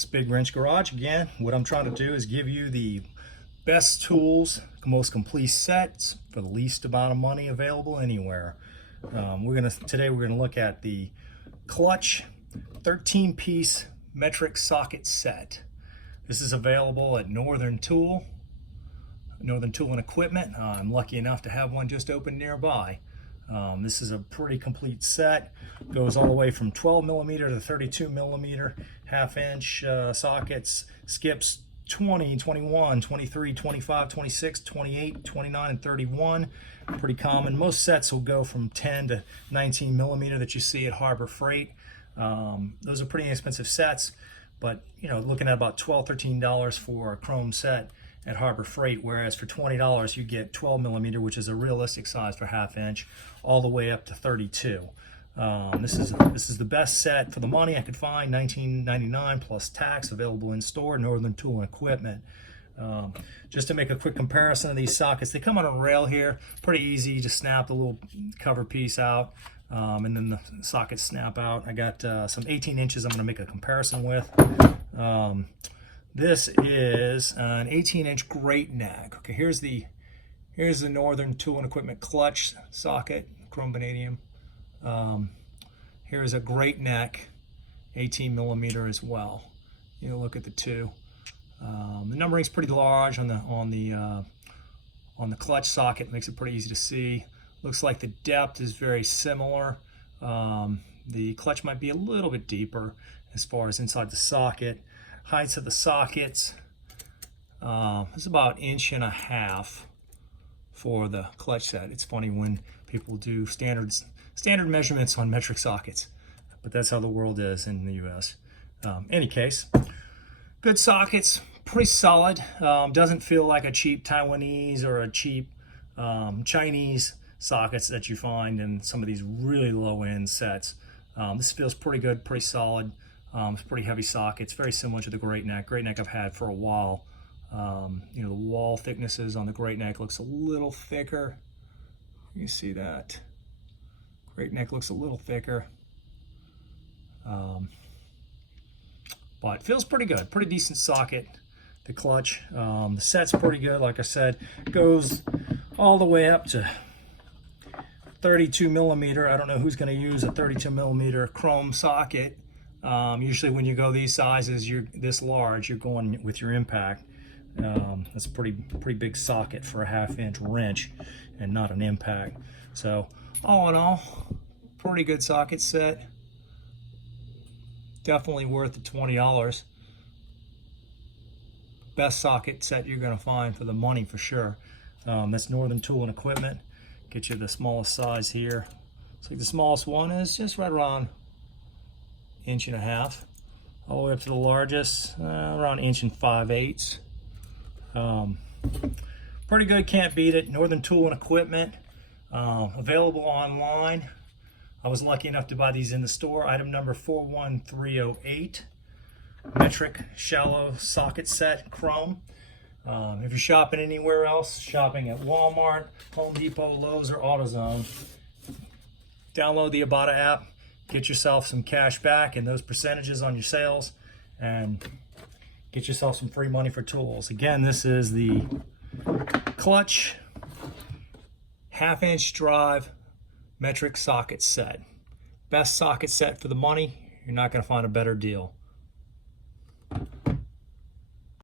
It's Big Wrench Garage again. What I'm trying to do is give you the best tools, most complete sets for the least amount of money available anywhere. Today we're gonna look at the Klutch 13-piece metric socket set. This is available at Northern Tool and Equipment. I'm lucky enough to have one just open nearby. This is a pretty complete set. Goes all the way from 12 millimeter to 32 millimeter, half-inch sockets, skips 20, 21, 23, 25, 26, 28, 29, and 31. Pretty common. Most sets will go from 10 to 19 millimeter that you see at Harbor Freight. Those are pretty inexpensive sets, but looking at about $12, $13 for a chrome set at Harbor Freight, whereas for $20 you get 12 millimeter, which is a realistic size for half-inch, all the way up to 32. This is the best set for the money I could find. $19.99 plus tax, available in store, Northern Tool and Equipment. Just to make a quick comparison of these sockets, they come on a rail here, pretty easy to snap the little cover piece out, and then the sockets snap out. I got some 18 inches I'm going to make a comparison with. This is an 18-inch great neck. Okay, here's the Northern Tool and Equipment Klutch socket, chrome vanadium. Here's a great neck, 18 millimeter as well. Look at the two. The numbering's pretty large on the Klutch socket, makes it pretty easy to see. Looks like the depth is very similar. The Klutch might be a little bit deeper as far as inside the socket. Heights of the sockets, it's about 1.5 inches for the Klutch set. It's funny when people do standard measurements on metric sockets, but that's how the world is in the US. Any case, good sockets, pretty solid. Doesn't feel like a cheap Taiwanese or a cheap Chinese sockets that you find in some of these really low-end sets. This feels pretty good, pretty solid. It's pretty heavy sockets, very similar to the great neck. Great neck I've had for a while. The wall thicknesses on the great neck looks a little thicker. You see that. Great neck looks a little thicker. But feels pretty good, pretty decent socket, the Klutch. The set's pretty good, like I said. Goes all the way up to 32 millimeter. I don't know who's going to use a 32 millimeter chrome socket. Usually when you go these sizes, you're this large, you're going with your impact. That's a pretty big socket for a half-inch wrench and not an impact. So all in all, pretty good socket set. Definitely worth the $20. Best socket set you're going to find for the money for sure. That's Northern Tool and Equipment. Get you the smallest size here. Looks like the smallest one is just right around 1.5 inches, all the way up to the largest, around 1.5 inches. Pretty good, can't beat it. Northern Tool and Equipment, available online. I was lucky enough to buy these in the store. Item number 41308, metric shallow socket set, chrome. If you're shopping anywhere else, shopping at Walmart, Home Depot, Lowe's, or AutoZone, download the Ibotta app. Get yourself some cash back and those percentages on your sales, and get yourself some free money for tools. Again, this is the Klutch half-inch drive metric socket set. Best socket set for the money. You're not going to find a better deal.